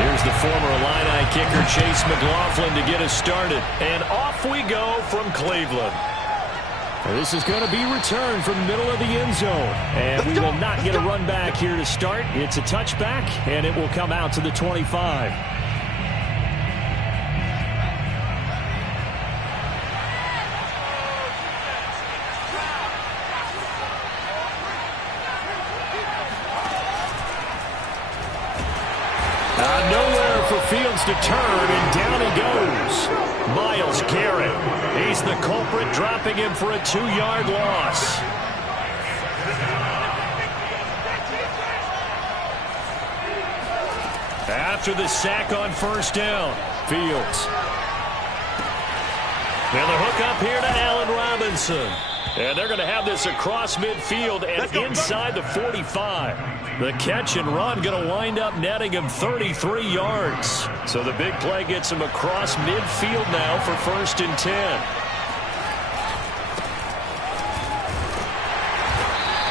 Here's the former Illini kicker, Chase McLaughlin, to get us started. And off we go from Cleveland. This is going to be returned from the middle of the end zone. And we will not get a run back here to start. It's a touchback, and it will come out to the 25. Nowhere for Fields to turn, and down he goes. Myles Garrett. He's the culprit, dropping him for a 2-yard loss. After the sack on first down, Fields. And the hook up here to Allen Robinson. And they're going to have this across midfield and inside the 45. The catch and run going to wind up netting him 33 yards. So the big play gets him across midfield now for 1st and 10.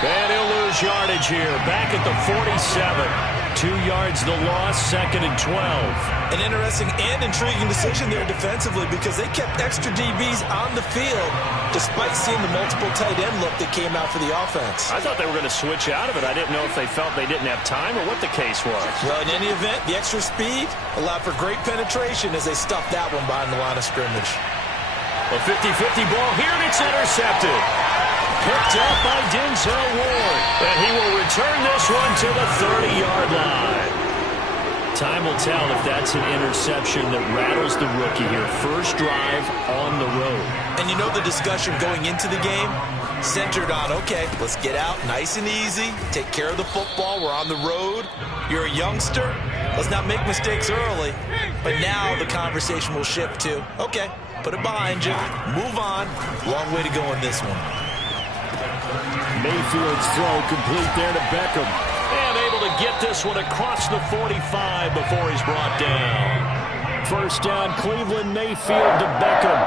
And he'll lose yardage here. Back at the 47. 2 yards the loss, 2nd and 12. An interesting and intriguing decision there defensively because they kept extra DBs on the field despite seeing the multiple tight end look that came out for the offense. I thought they were going to switch out of it. I didn't know if they felt they didn't have time or what the case was. Well, in any event, the extra speed allowed for great penetration as they stuffed that one behind the line of scrimmage. A 50-50 ball here, and it's intercepted. Picked up by Denzel Ward. And he will return this one to the 30-yard line. Time will tell if that's an interception that rattles the rookie here. First drive on the road. And you know the discussion going into the game centered on, okay, let's get out nice and easy, take care of the football, we're on the road. You're a youngster, let's not make mistakes early. But now the conversation will shift to, okay, put it behind you, move on. Long way to go in this one. Mayfield's throw complete there to Beckham. And able to get this one across the 45 before he's brought down. First down, Cleveland. Mayfield to Beckham.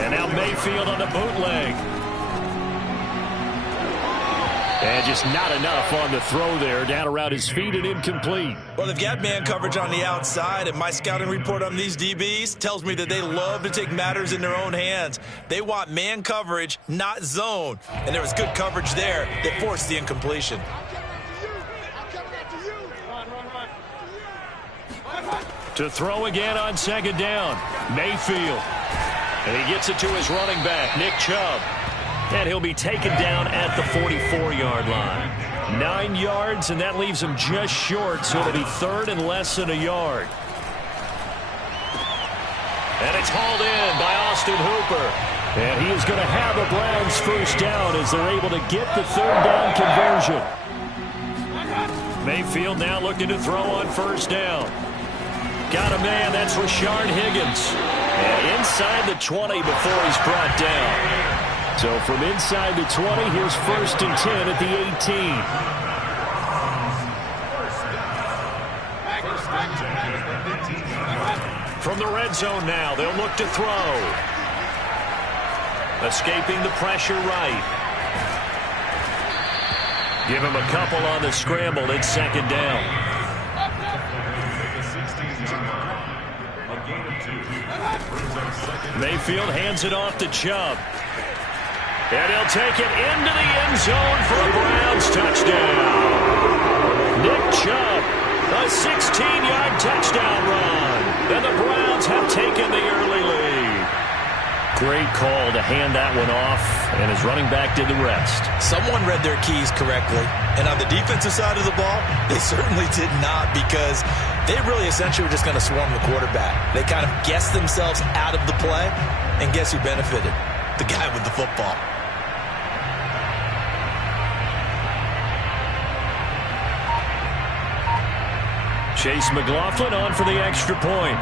And now Mayfield on the bootleg. And just not enough on the throw there. Down around his feet and incomplete. Well, they've got man coverage on the outside, and my scouting report on these DBs tells me that they love to take matters in their own hands. They want man coverage, not zone. And there was good coverage there that forced the incompletion. To throw again on 2nd down. Mayfield. And he gets it to his running back, Nick Chubb. And he'll be taken down at the 44-yard line. 9 yards, and that leaves him just short, so it'll be 3rd and less than a yard. And it's hauled in by Austin Hooper. And he is going to have a Browns first down as they're able to get the 3rd down conversion. Mayfield now looking to throw on 1st down. Got a man, that's Rashard Higgins. And inside the 20 before he's brought down. So from inside the 20, here's 1st and 10 at the 18. From the red zone now, they'll look to throw. Escaping the pressure right. Give him a couple on the scramble. It's 2nd down. Mayfield hands it off to Chubb. And he'll take it into the end zone for a Browns touchdown. Nick Chubb, a 16-yard touchdown run. And the Browns have taken the early lead. Great call to hand that one off, and his running back did the rest. Someone read their keys correctly. And on the defensive side of the ball, they certainly did not, because they really essentially were just going to swarm the quarterback. They kind of guessed themselves out of the play, and guess who benefited? The guy with the football. Chase McLaughlin on for the extra point.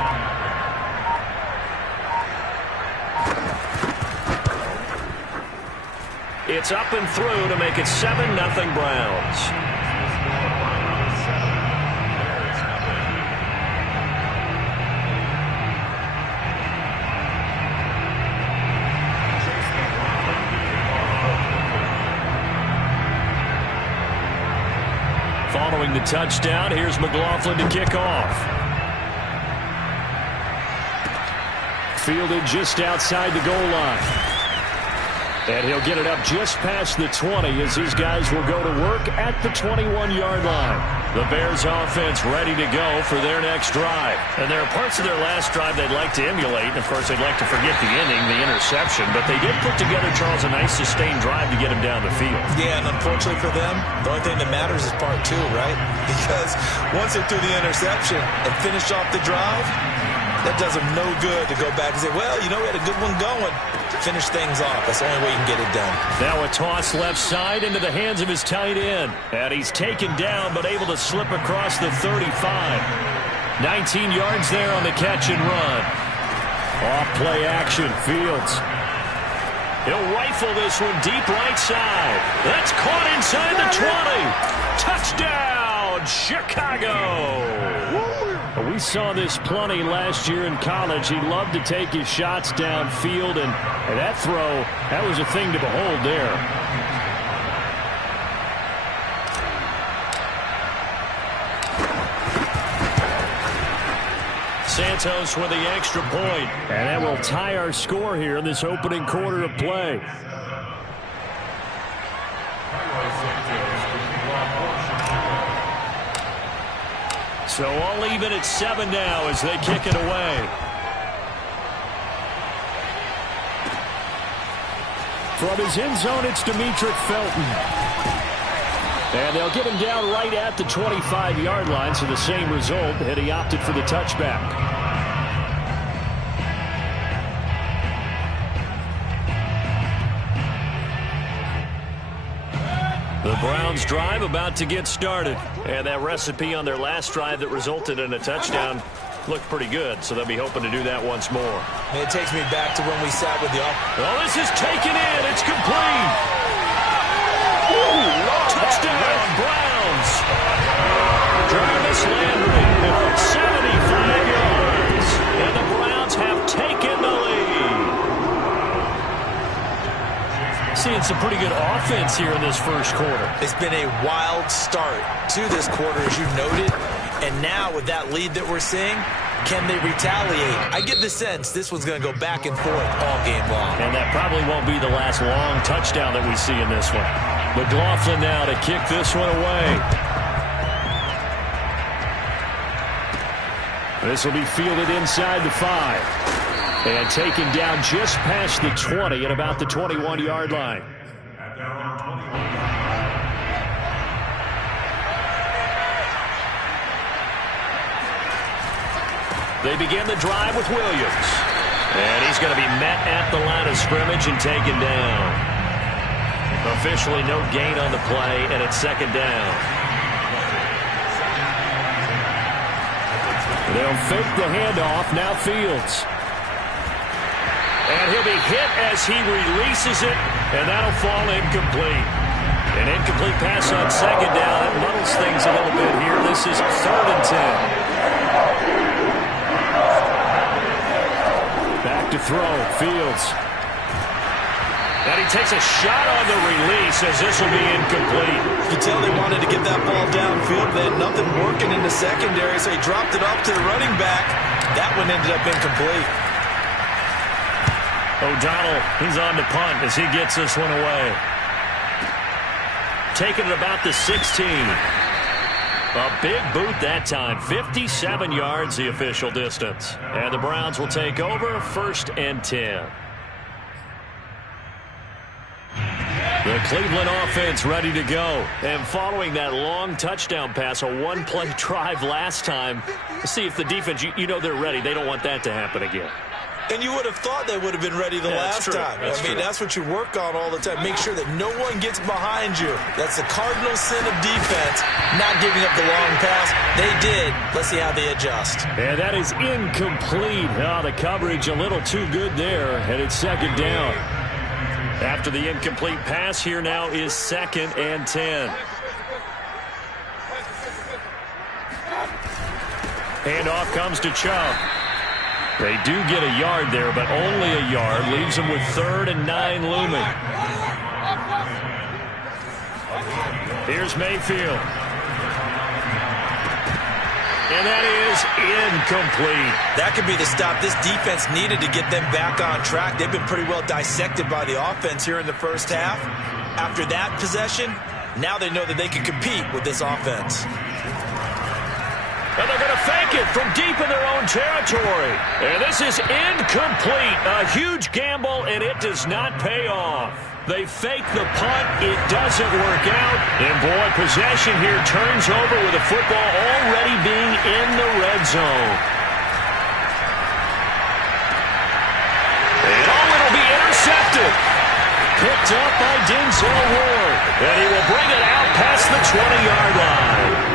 It's up and through to make it 7-0 Browns. Following the touchdown, here's McLaughlin to kick off. Fielded just outside the goal line. And he'll get it up just past the 20 as these guys will go to work at the 21-yard line. The Bears offense ready to go for their next drive. And there are parts of their last drive they'd like to emulate. And, of course, they'd like to forget the inning, the interception. But they did put together, Charles, a nice sustained drive to get him down the field. Yeah, and unfortunately for them, the only thing that matters is part two, right? Because once they threw the interception and finished off the drive, that does them no good to go back and say, well, you know, we had a good one going. Finish things off. That's the only way you can get it done. Now a toss left side into the hands of his tight end. And he's taken down but able to slip across the 35. 19 yards there on the catch and run. Off play action. Fields. He'll rifle this one deep right side. That's caught inside the 20. Touchdown, Chicago. We saw this plenty last year in college. He loved to take his shots downfield, and that throw, that was a thing to behold there. Santos with the extra point, and that will tie our score here in this opening quarter of play. So all even at 7 now as they kick it away. From his end zone, it's Demetric Felton. And they'll get him down right at the 25-yard line, so the same result, and he opted for the touchback. The Browns drive about to get started. And that recipe on their last drive that resulted in a touchdown looked pretty good, so they'll be hoping to do that once more. It takes me back to when we sat with the Oh, this is taken in. It's complete. Touchdown, Browns. Jarvis Landry, 75 yards. And the Browns have taken the lead. Seeing some pretty good offense here in this first quarter. It's been a wild start to this quarter, as you noted. And now with that lead that we're seeing, can they retaliate? I get the sense this one's going to go back and forth all game long. And that probably won't be the last long touchdown that we see in this one. McLaughlin now to kick this one away. This will be fielded inside the 5. And taken down just past the 20 at about the 21-yard line. They begin the drive with Williams. And he's going to be met at the line of scrimmage and taken down. Officially no gain on the play, and it's second down. They'll fake the handoff. Now Fields. And he'll be hit as he releases it, and that'll fall incomplete. An incomplete pass on second down. That muddles things a little bit here. This is 3rd and 10. Back to throw. Fields. And he takes a shot on the release as this will be incomplete. You can tell they wanted to get that ball downfield. They had nothing working in the secondary, so he dropped it off to the running back. That one ended up incomplete. O'Donnell, he's on to punt as he gets this one away. Taking it about the 16. A big boot that time. 57 yards the official distance. And the Browns will take over 1st and 10. The Cleveland offense ready to go. And following that long touchdown pass, a one-play drive last time, see if the defense, you know they're ready. They don't want that to happen again. And you would have thought they would have been ready the last time. I mean, that's what you work on all the time. Make sure that no one gets behind you. That's the cardinal sin of defense, not giving up the long pass. They did. Let's see how they adjust. And that is incomplete. Oh, the coverage a little too good there, and it's second down. After the incomplete pass, here now is 2nd and 10. Handoff comes to Chubb. They do get a yard there, but only a yard. Leaves them with 3rd and 9 looming. Here's Mayfield. And that is incomplete. That could be the stop this defense needed to get them back on track. They've been pretty well dissected by the offense here in the first half. After that possession, now they know that they can compete with this offense. And they're going to fake it from deep in their own territory. And this is incomplete. A huge gamble, and it does not pay off. They fake the punt. It doesn't work out. And, boy, possession here turns over with the football already being in the red zone. And, it'll be intercepted. Picked up by Denzel Ward. And he will bring it out past the 20-yard line.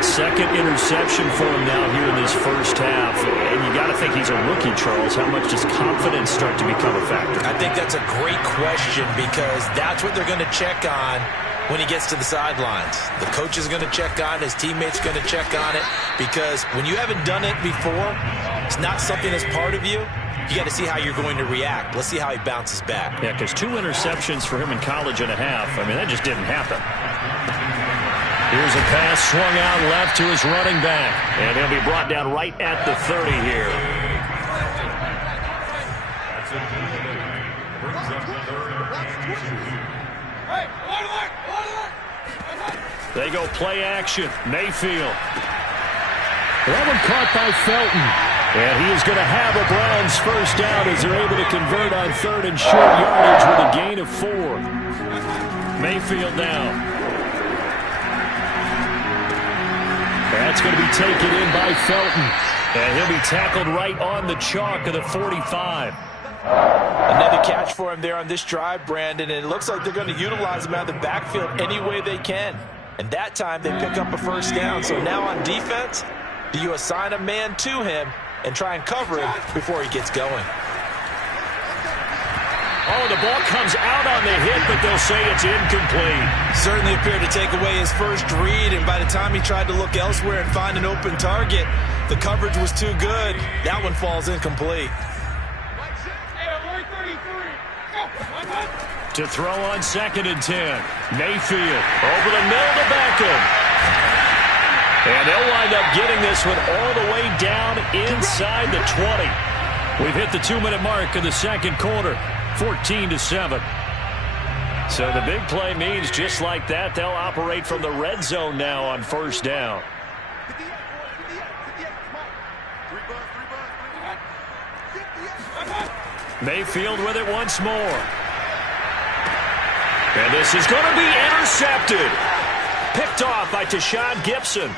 Second interception for him now here in this first half. And you got to think he's a rookie, Charles. How much does confidence start to become a factor? I think that's a great question because that's what they're going to check on when he gets to the sidelines. The coach is going to check on it. His teammates are going to check on it because when you haven't done it before, it's not something that's part of you. You got to see how you're going to react. Let's see how he bounces back. Yeah, because 2 interceptions for him in college and a half. I mean, that just didn't happen. Here's a pass swung out left to his running back. And he'll be brought down right at the 30 here. They go play action. Mayfield. That one caught by Felton. And he is going to have a Browns first down as they're able to convert on 3rd and short yardage with a gain of 4. Mayfield now. That's going to be taken in by Felton. And he'll be tackled right on the chalk of the 45. Another catch for him there on this drive, Brandon. And it looks like they're going to utilize him out of the backfield any way they can. And that time they pick up a first down. So now on defense, do you assign a man to him and try and cover him before he gets going? Oh, the ball comes out on the hit, but they'll say it's incomplete. Certainly appeared to take away his first read, and by the time he tried to look elsewhere and find an open target, the coverage was too good. That one falls incomplete. To throw on 2nd and 10. Mayfield over the middle to Beckham. And they'll wind up getting this one all the way down inside the 20. We've hit the 2-minute mark of the second quarter. 14-7. So the big play means just like that, they'll operate from the red zone now on first down. Mayfield with it once more. And this is going to be intercepted. Picked off by Tashawn Gibson.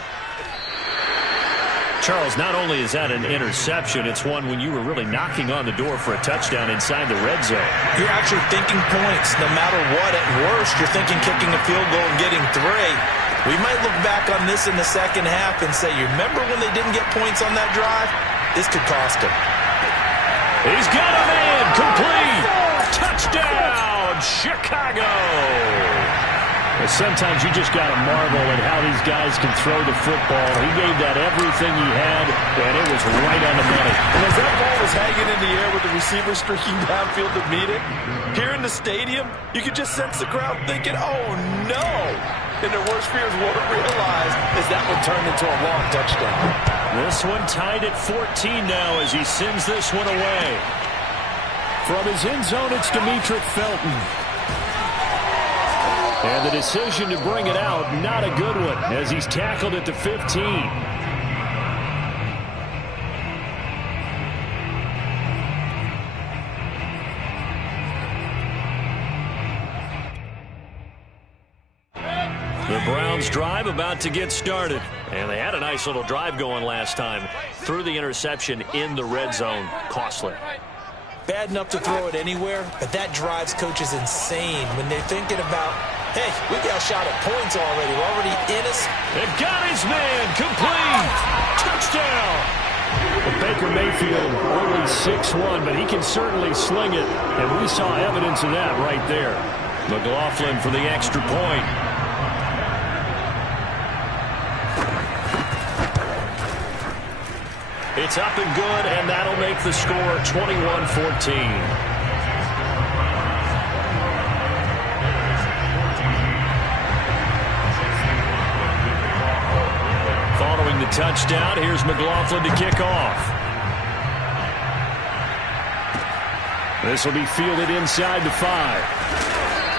Charles, not only is that an interception, it's one when you were really knocking on the door for a touchdown inside the red zone. You're actually thinking points no matter what. At worst, you're thinking kicking a field goal and getting 3. We might look back on this in the second half and say, you remember when they didn't get points on that drive? This could cost him. He's got a man. Complete. Touchdown, Chicago. Sometimes you just got to marvel at how these guys can throw the football. He gave that everything he had, and it was right on the money. And as that ball was hanging in the air with the receiver streaking downfield to meet it, here in the stadium, you could just sense the crowd thinking, oh, no. And their worst fears weren't realized as that one turned into a long touchdown. This one tied at 14 now as he sends this one away. From his end zone, it's Demetric Felton. And the decision to bring it out, not a good one, as he's tackled at the 15. The Browns drive about to get started. And they had a nice little drive going last time. Threw the interception in the red zone. Costly. Bad enough to throw it anywhere, but that drives coaches insane when they're thinking about, hey, we got a shot at points already. We're already in us. They've got his man. Complete. Touchdown. Well, Baker Mayfield only 6'1", but he can certainly sling it. And we saw evidence of that right there. McLaughlin for the extra point. It's up and good, and that'll make the score 21-14. Following the touchdown. Here's McLaughlin to kick off. This will be fielded inside the 5.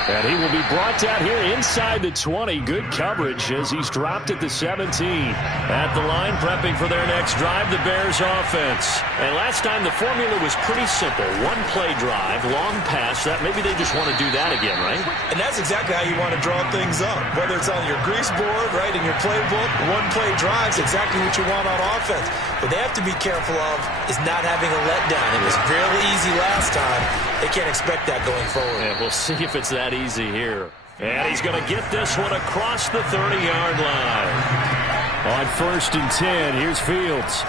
And he will be brought down here inside the 20. Good coverage as he's dropped at the 17. At the line, prepping for their next drive, the Bears offense. And last time, the formula was pretty simple. One-play drive, long pass. That maybe they just want to do that again, right? And that's exactly how you want to draw things up. Whether it's on your grease board, right, in your playbook, one-play drives, exactly what you want on offense. What they have to be careful of is not having a letdown. It was fairly easy last time. They can't expect that going forward. Yeah, we'll see if it's that easy here. And he's going to get this one across the 30-yard line. On 1st and 10, here's Fields.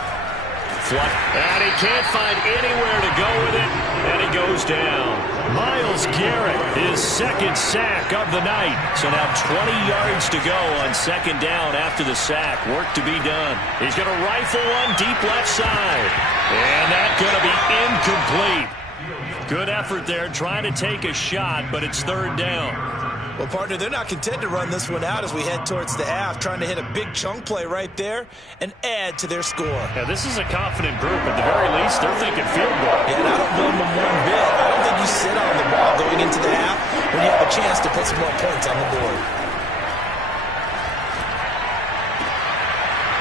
And he can't find anywhere to go with it, and he goes down. Myles Garrett, his second sack of the night. So now 20 yards to go on 2nd down after the sack. Work to be done. He's going to rifle one deep left side. And that's going to be incomplete. Good effort there, trying to take a shot, but it's 3rd down. Well, partner, they're not content to run this one out as we head towards the half, trying to hit a big chunk play right there and add to their score. Yeah, this is a confident group. At the very least, they're thinking field goal. Yeah, and I don't blame them one bit. I don't think you sit on the ball going into the half when you have a chance to put some more points on the board.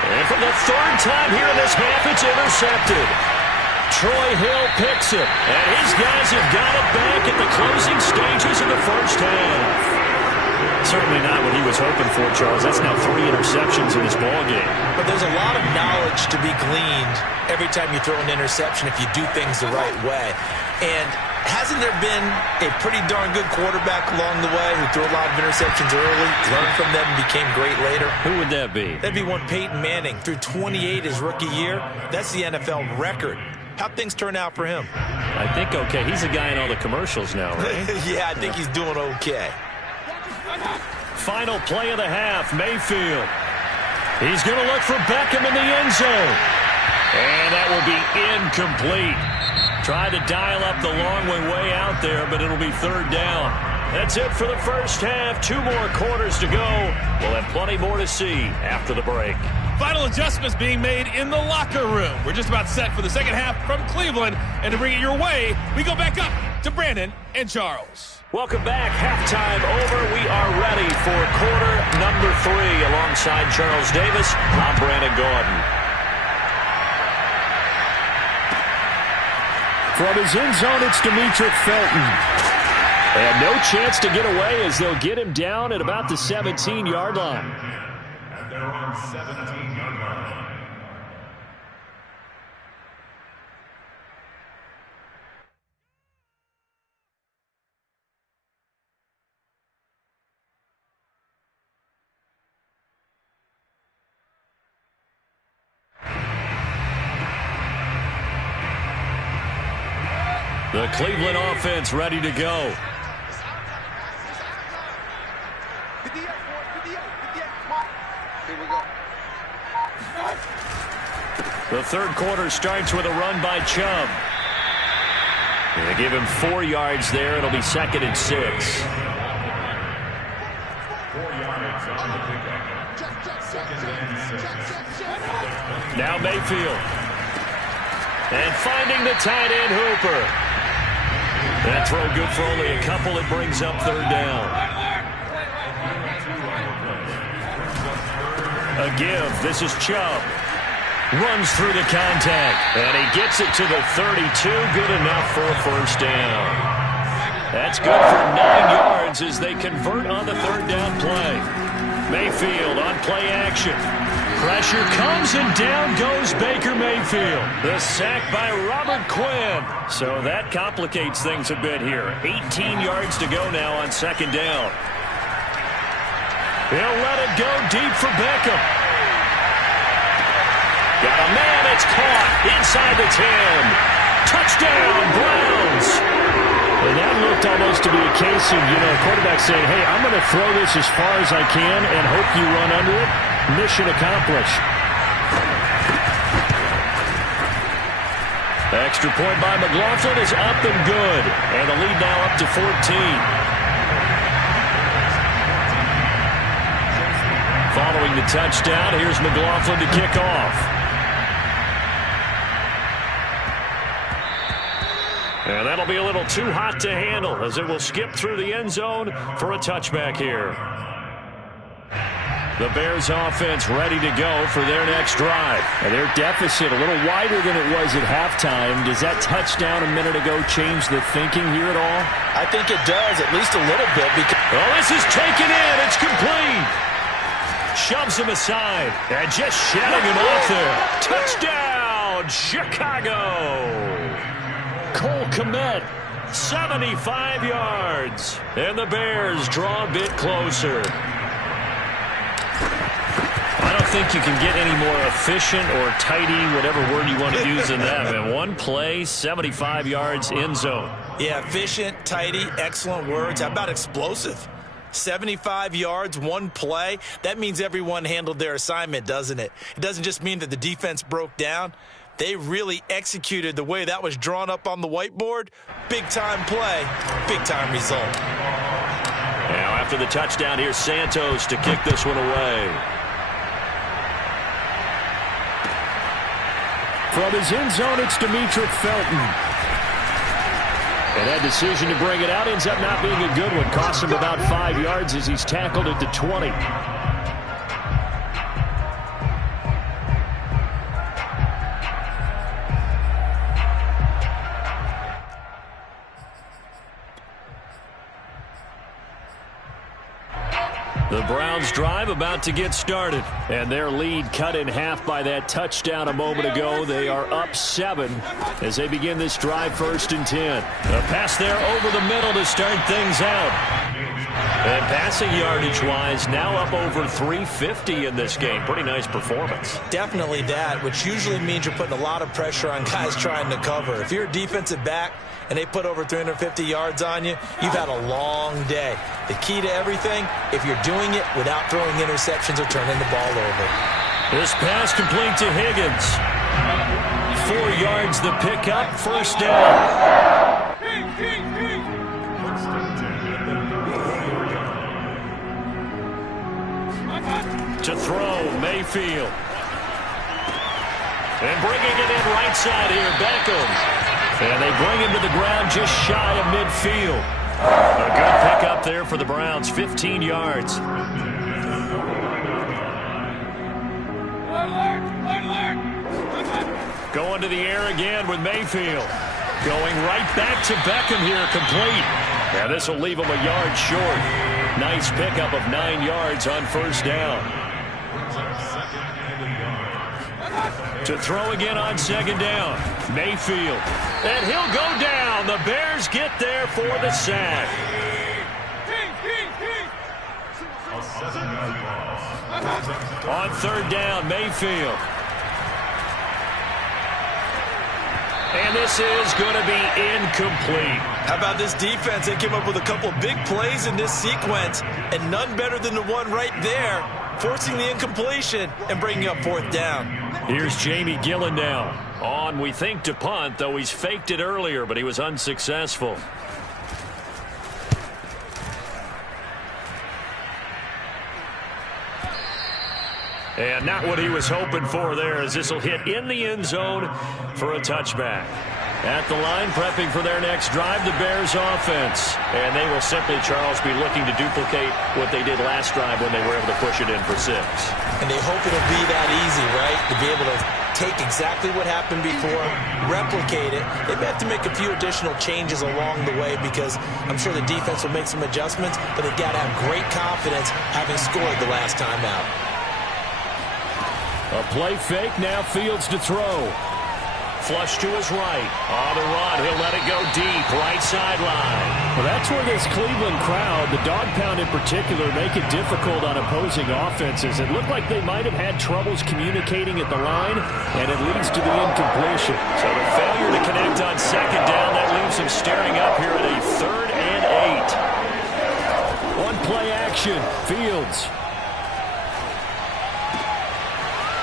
And for the 3rd time here in this half, it's intercepted. Troy Hill picks it, and his guys have got it back at the closing stages of the 1st half. Certainly not what he was hoping for, Charles. That's now 3 interceptions in this ballgame. But there's a lot of knowledge to be gleaned every time you throw an interception if you do things the right way. And hasn't there been a pretty darn good quarterback along the way who threw a lot of interceptions early, learned from them, and became great later? Who would that be? That'd be one Peyton Manning. Threw 28 his rookie year. That's the NFL record. How'd things turn out for him? I think okay. He's a guy in all the commercials now, right? Yeah, I think he's doing okay. Final play of the half, Mayfield. He's going to look for Beckham in the end zone. And that will be incomplete. Tried to dial up the long way out there, but it'll be 3rd down. That's it for the 1st half. 2 more quarters to go. We'll have plenty more to see after the break. Final adjustments being made in the locker room. We're just about set for the 2nd half from Cleveland. And to bring it your way, we go back up to Brandon and Charles. Welcome back. Halftime over. We are ready for quarter number 3. Alongside Charles Davis, I'm Brandon Gordon. From his end zone, it's Demetric Felton. And no chance to get away as they'll get him down at about the 17-yard line. At their own 17-yard line. The Cleveland offense ready to go. The 3rd quarter starts with a run by Chubb. They give him 4 yards there. It'll be 2nd and 6. 4 yards on the pickup. 2nd and 6. Now Mayfield. And finding the tight end Hooper. That throw good for only a couple. It brings up 3rd down. A give. This is Chubb. Runs through the contact. And he gets it to the 32. Good enough for a 1st down. That's good for 9 yards as they convert on the 3rd down play. Mayfield on play action. Pressure comes and down goes Baker Mayfield. The sack by Robert Quinn. So that complicates things a bit here. 18 yards to go now on 2nd down. He'll let it go deep for Beckham. Got a man, it's caught inside the 10. Touchdown, Browns. And that looked almost to be a case of, a quarterback saying, hey, I'm going to throw this as far as I can and hope you run under it. Mission accomplished. Extra point by McLaughlin is up and good. And the lead now up to 14. following the touchdown. Here's McLaughlin to kick off. And that'll be a little too hot to handle as it will skip through the end zone for a touchback here. The Bears offense ready to go for their next drive. And their deficit a little wider than it was at halftime. Does that touchdown a minute ago change the thinking here at all? I think it does, at least a little bit. Oh, this is taken in. It's complete. Shoves him aside and just shedding him off there. Touchdown, Chicago. Cole Kmet, 75 yards. And the Bears draw a bit closer. I don't think you can get any more efficient or tidy, whatever word you want to use in that. And one play, 75 yards, end zone. Yeah, efficient, tidy, excellent words. How about explosive? 75 yards, one play. That means everyone handled their assignment, doesn't it? It doesn't just mean that the defense broke down. They really executed the way that was drawn up on the whiteboard. Big-time play, big-time result. Now, after the touchdown, here's Santos to kick this one away. From his end zone, it's Demetric Felton. And that decision to bring it out ends up not being a good one. Costs him about 5 yards as he's tackled at the 20. The Browns drive about to get started, and their lead cut in half by that touchdown a moment ago. They are up 7 as they begin this drive, 1st and 10. A pass there over the middle to start things out. And passing yardage-wise, now up over 350 in this game. Pretty nice performance. Definitely that, which usually means you're putting a lot of pressure on guys trying to cover. If you're a defensive back and they put over 350 yards on you, you've had a long day. The key to everything, if you're doing it without throwing interceptions or turning the ball over. This pass complete to Higgins. 4 yards the pickup, 1st down. To throw, Mayfield. And bringing it in right side here, Beckham. And they bring him to the ground just shy of midfield. A good pickup there for the Browns, 15 yards. Going to the air again with Mayfield. Going right back to Beckham here, complete. Now this will leave him a yard short. Nice pickup of 9 yards on 1st down. To throw again on 2nd down. Mayfield. And he'll go down. The Bears get there for the sack. On 3rd down, Mayfield. And this is going to be incomplete. How about this defense? They came up with a couple of big plays in this sequence, and none better than the one right there, forcing the incompletion and bringing up 4th down. Here's Jamie Gillen now. On, we think, to punt, though he's faked it earlier, but he was unsuccessful. And not what he was hoping for there, as this will hit in the end zone for a touchback. At the line, prepping for their next drive, the Bears offense. And they will simply, Charles, be looking to duplicate what they did last drive when they were able to push it in for 6. And they hope it'll be that easy, right? To be able to take exactly what happened before, replicate it. They may have to make a few additional changes along the way because I'm sure the defense will make some adjustments, but they've got to have great confidence having scored the last time out. A play fake, now Fields to throw. Flush to his right. On the run, he'll let it go deep, right sideline. Well, that's where this Cleveland crowd, the dog pound in particular, make it difficult on opposing offenses. It looked like they might have had troubles communicating at the line, and it leads to the incompletion. So the failure to connect on 2nd down, that leaves him staring up here at a 3rd and 8. One play action, Fields.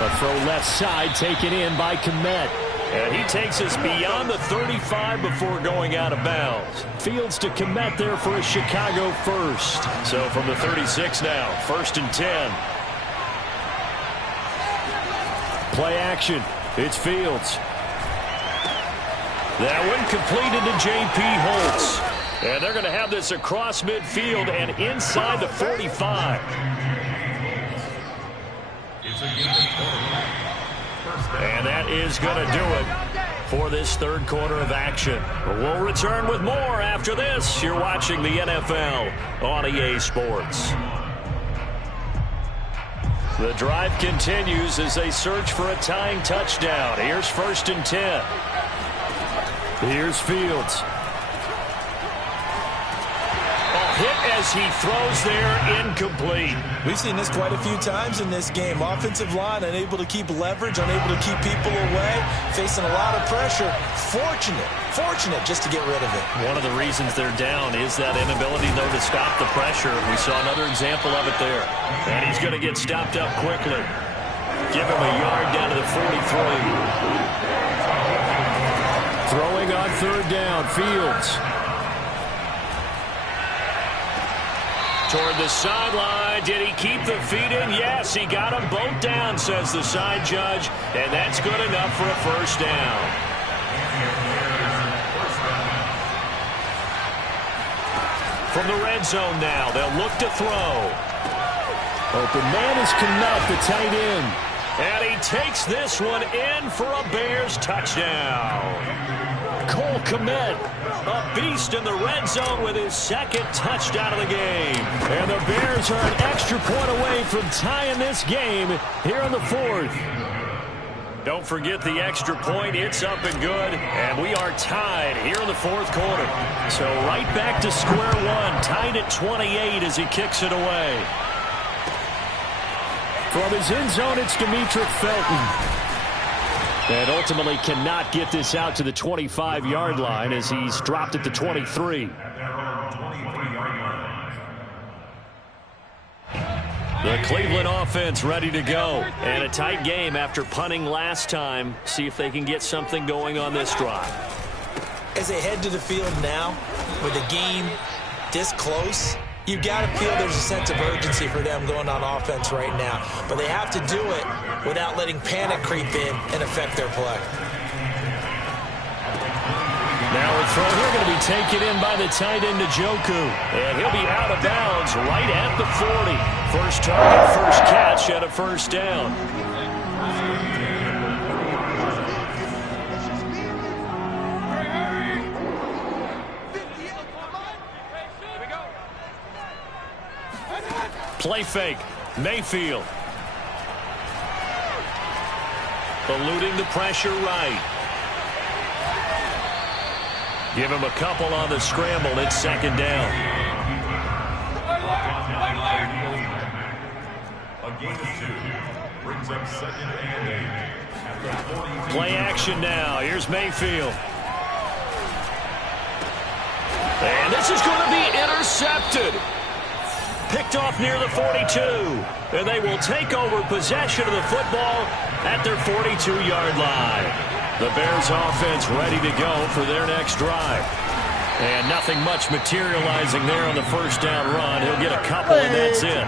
A throw left side, taken in by Kmet. And he takes us beyond the 35 before going out of bounds. Fields to Kmet there for a Chicago 1st. So from the 36 now, 1st and 10. Play action. It's Fields. That one completed to J.P. Holtz. And they're going to have this across midfield and inside the 45. And that is going to do it for this third quarter of action. We'll return with more after this. You're watching the NFL on EA Sports. The drive continues as they search for a tying touchdown. Here's 1st and 10. Here's Fields. Hit as he throws there, incomplete. We've seen this quite a few times in this game. Offensive line unable to keep leverage, unable to keep people away, facing a lot of pressure. Fortunate just to get rid of it. One of the reasons they're down is that inability, though, to stop the pressure. We saw another example of it there. And he's going to get stopped up quickly. Give him a yard down to the 43. Throwing on 3rd down, Fields. Toward the sideline. Did he keep the feet in? Yes, he got them both down, says the side judge. And that's good enough for a 1st down. From the red zone now, they'll look to throw. Open man is Kmet, the tight end. And he takes this one in for a Bears touchdown. Cole Kmet, a beast in the red zone with his 2nd touchdown of the game. And the Bears are an extra point away from tying this game here in the 4th. Don't forget the extra point. It's up and good. And we are tied here in the 4th quarter. So right back to square one, tied at 28 as he kicks it away. From his end zone, it's Demetric Felton. And ultimately cannot get this out to the 25-yard line as he's dropped at the 23. The Cleveland offense ready to go. And a tight game after punting last time. See if they can get something going on this drive. As they head to the field now, with the game this close, you've got to feel there's a sense of urgency for them going on offense right now. But they have to do it without letting panic creep in and affect their play. Now a throw here going to be taken in by the tight end Njoku. And he'll be out of bounds right at the 40. First target, first catch at a 1st down. Play fake. Mayfield. Eluding the pressure right. Give him a couple on the scramble. It's 2nd down. A gain of 2 brings up 2nd and 8. Play action now. Here's Mayfield. And this is going to be intercepted. Picked off near the 42. And they will take over possession of the football at their 42-yard line. The Bears offense ready to go for their next drive. And nothing much materializing there on the 1st down run. He'll get a couple, and that's it.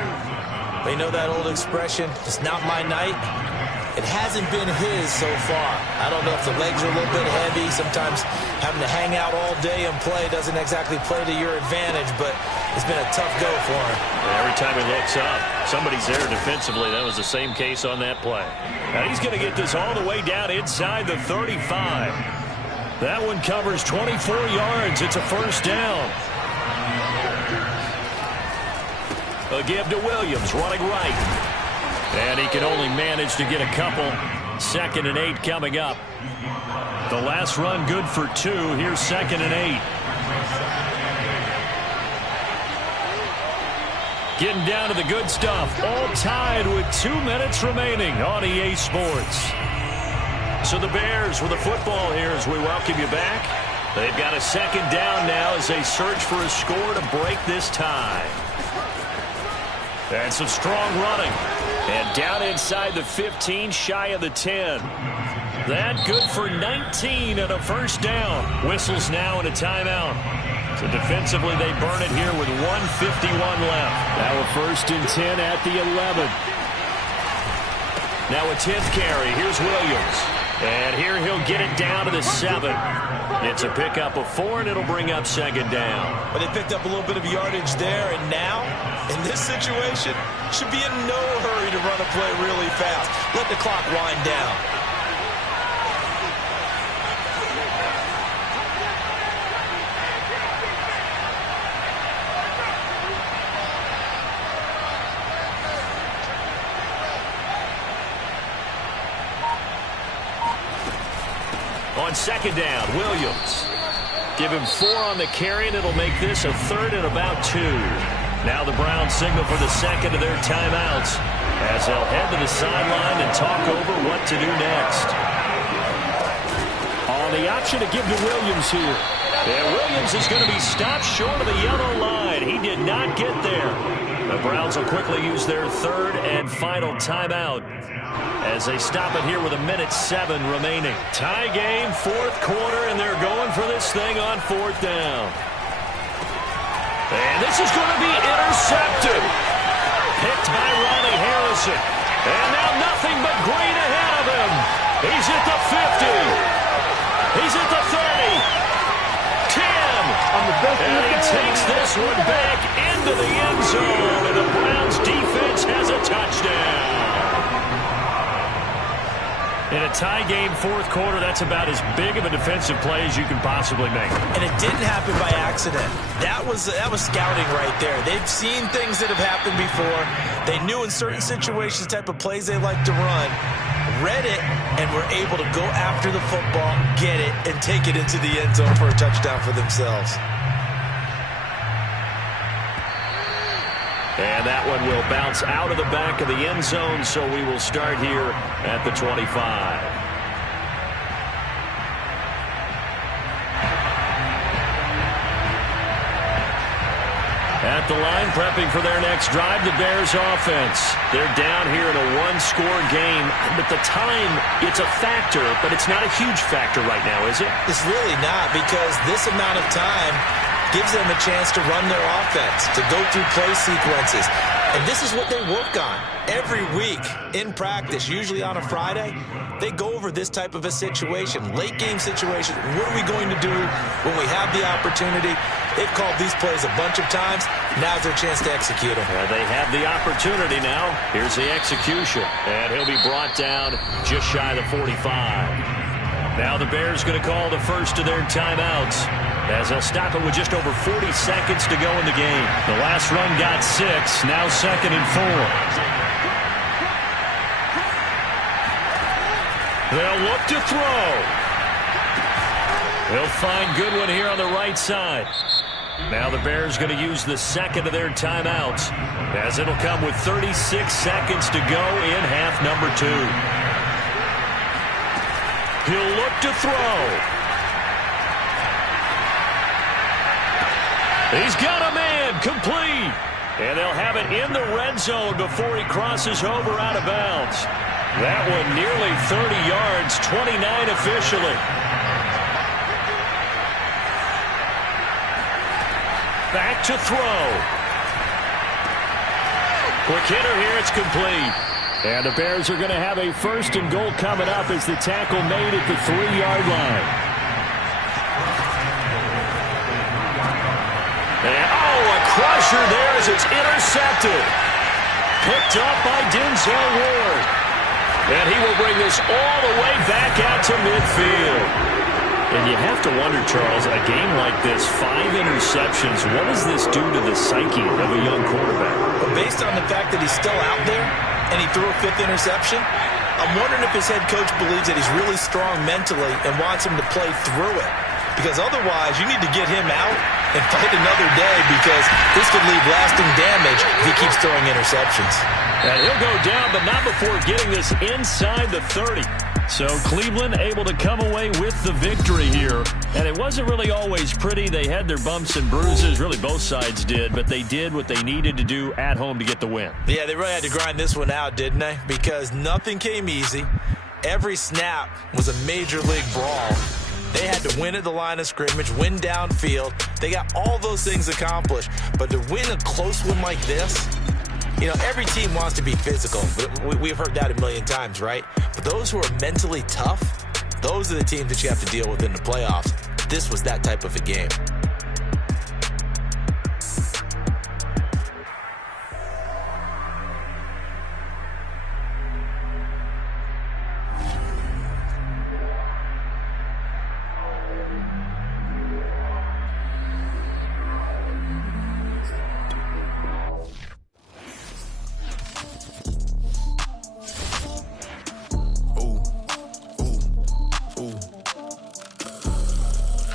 They know that old expression, it's not my night. It hasn't been his so far. I don't know if the legs are a little bit heavy. Sometimes having to hang out all day and play doesn't exactly play to your advantage, but it's been a tough go for him. Every time he looks up, somebody's there defensively. That was the same case on that play. Now he's going to get this all the way down inside the 35. That one covers 24 yards. It's a 1st down. A give to Williams, running right. And he can only manage to get a couple. 2nd and 8 coming up. The last run good for 2. Here's 2nd and 8. Getting down to the good stuff. All tied with 2 minutes remaining on EA Sports. So the Bears with the football here as we welcome you back. They've got a 2nd down now as they search for a score to break this tie. And some strong running. And down inside the 15, shy of the 10. That good for 19 and a 1st down. Whistles now and a timeout. So defensively, they burn it here with 1:51 left. Now a 1st and 10 at the 11. Now a 10th carry. Here's Williams. And here he'll get it down to the 7. It's a pickup of 4, and it'll bring up second down. But they picked up a little bit of yardage there, and now, in this situation, should be in no hurry to run a play really fast. Let the clock wind down. On second down, Williams. Give him 4 on the carry, and it'll make this a 3rd and about 2. Now the Browns signal for the second of their timeouts as they'll head to the sideline and talk over what to do next. On the option to give to Williams here. And Williams is going to be stopped short of the yellow line. He did not get there. The Browns will quickly use their 3rd and final timeout as they stop it here with 1:07 remaining. Tie game, 4th quarter, and they're going for this thing on 4th down. And this is going to be intercepted. Picked by Ronnie Harrison. And now nothing but green ahead of him. He's at the 50. He's at the 30. 10. And he takes this one back into the end zone. And the Browns defense has a touchdown. In a tie game, 4th quarter, that's about as big of a defensive play as you can possibly make. And it didn't happen by accident. That was scouting right there. They've seen things that have happened before. They knew in certain situations the type of plays they like to run, read it, and were able to go after the football, get it, and take it into the end zone for a touchdown for themselves. And that one will bounce out of the back of the end zone, so we will start here at the 25. At the line, prepping for their next drive, the Bears offense. They're down here in a one-score game. But the time, it's a factor, but it's not a huge factor right now, is it? It's really not, because this amount of time gives them a chance to run their offense, to go through play sequences. And this is what they work on every week in practice, usually on a Friday. They go over this type of a situation, late game situation. What are we going to do when we have the opportunity? They've called these plays a bunch of times. Now's their chance to execute them. They have the opportunity now. Here's the execution. And he'll be brought down just shy of the 45. Now the Bears going to call the first of their timeouts, as they'll stop it with just over 40 seconds to go in the game. The last run got 6, now 2nd and 4. They'll look to throw. They'll find Goodwin here on the right side. Now the Bears going to use the second of their timeouts, as it'll come with 36 seconds to go in half number 2. He'll look to throw. He's got a man, complete. And they'll have it in the red zone before he crosses over out of bounds. That one nearly 30 yards, 29 officially. Back to throw. Quick hitter here, it's complete. And the Bears are going to have a 1st and goal coming up as the tackle made at the 3-yard line. And, a crusher there as it's intercepted. Picked up by Denzel Ward. And he will bring this all the way back out to midfield. And you have to wonder, Charles, a game like this, 5 interceptions, what does this do to the psyche of a young quarterback? Well, based on the fact that he's still out there and he threw a 5th interception, I'm wondering if his head coach believes that he's really strong mentally and wants him to play through it. Because otherwise, you need to get him out and fight another day, because this could leave lasting damage if he keeps throwing interceptions. And he'll go down, but not before getting this inside the 30. So Cleveland able to come away with the victory here. And it wasn't really always pretty. They had their bumps and bruises. Really, both sides did. But they did what they needed to do at home to get the win. Yeah, they really had to grind this one out, didn't they? Because nothing came easy. Every snap was a major league brawl. They had to win at the line of scrimmage, win downfield. They got all those things accomplished. But to win a close one like this, You know, every team wants to be physical. We've heard that a million times, right? But those who are mentally tough, those are the teams that you have to deal with in the playoffs. This was that type of a game.